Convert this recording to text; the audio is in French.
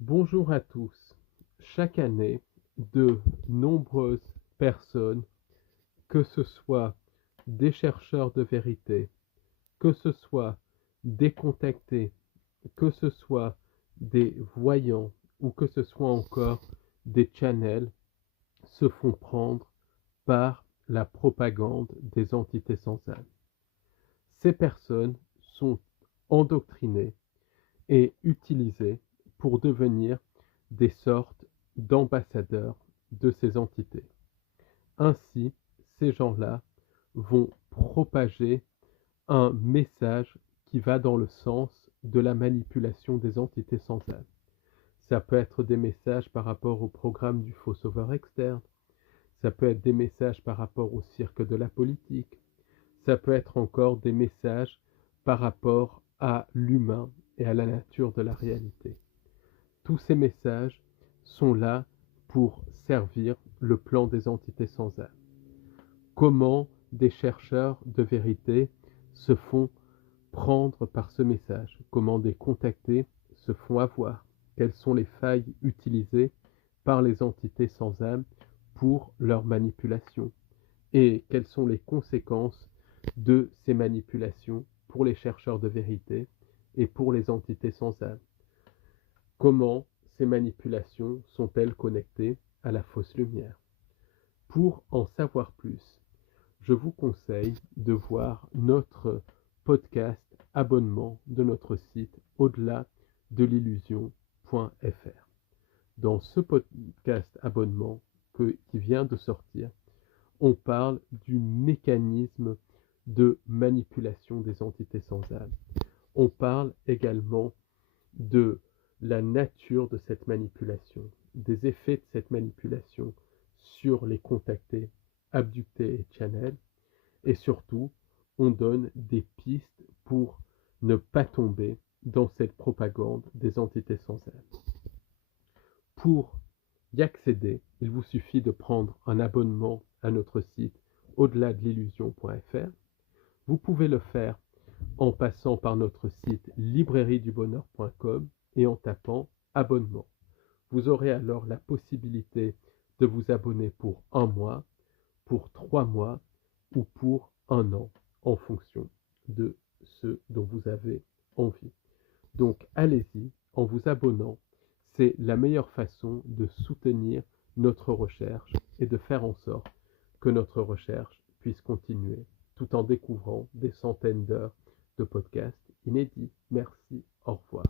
Bonjour à tous. Chaque année, de nombreuses personnes, que ce soit des chercheurs de vérité, que ce soit des contactés, que ce soit des voyants ou que ce soit encore des channels, se font prendre par la propagande des entités sans âme. Ces personnes sont endoctrinées et utilisées pour devenir des sortes d'ambassadeurs de ces entités. Ainsi, ces gens-là vont propager un message qui va dans le sens de la manipulation des entités sans âme. Ça peut être des messages par rapport au programme du faux sauveur externe, ça peut être des messages par rapport au cirque de la politique, ça peut être encore des messages par rapport à l'humain et à la nature de la réalité. Tous ces messages sont là pour servir le plan des entités sans âme. Comment des chercheurs de vérité se font prendre par ce message? Comment des contactés se font avoir? Quelles sont les failles utilisées par les entités sans âme pour leur manipulation? Et quelles sont les conséquences de ces manipulations pour les chercheurs de vérité et pour les entités sans âme? Comment ces manipulations sont-elles connectées à la fausse lumière? Pour en savoir plus, je vous conseille de voir notre podcast abonnement de notre site au-delà de l'illusion.fr. Dans ce podcast abonnement qui vient de sortir, on parle du mécanisme de manipulation des entités sans âme. On parle également de la nature de cette manipulation, des effets de cette manipulation sur les contactés, abductés et channels, et surtout, on donne des pistes pour ne pas tomber dans cette propagande des entités sans âme. Pour y accéder, il vous suffit de prendre un abonnement à notre site au-delà de l'illusion.fr. Vous pouvez le faire en passant par notre site librairiedubonheur.com et en tapant abonnement. Vous aurez alors la possibilité de vous abonner pour 1 mois, pour 3 mois ou pour 1 an en fonction de ce dont vous avez envie. Donc allez-y, en vous abonnant, c'est la meilleure façon de soutenir notre recherche et de faire en sorte que notre recherche puisse continuer tout en découvrant des centaines d'heures de podcasts inédits. Merci, au revoir.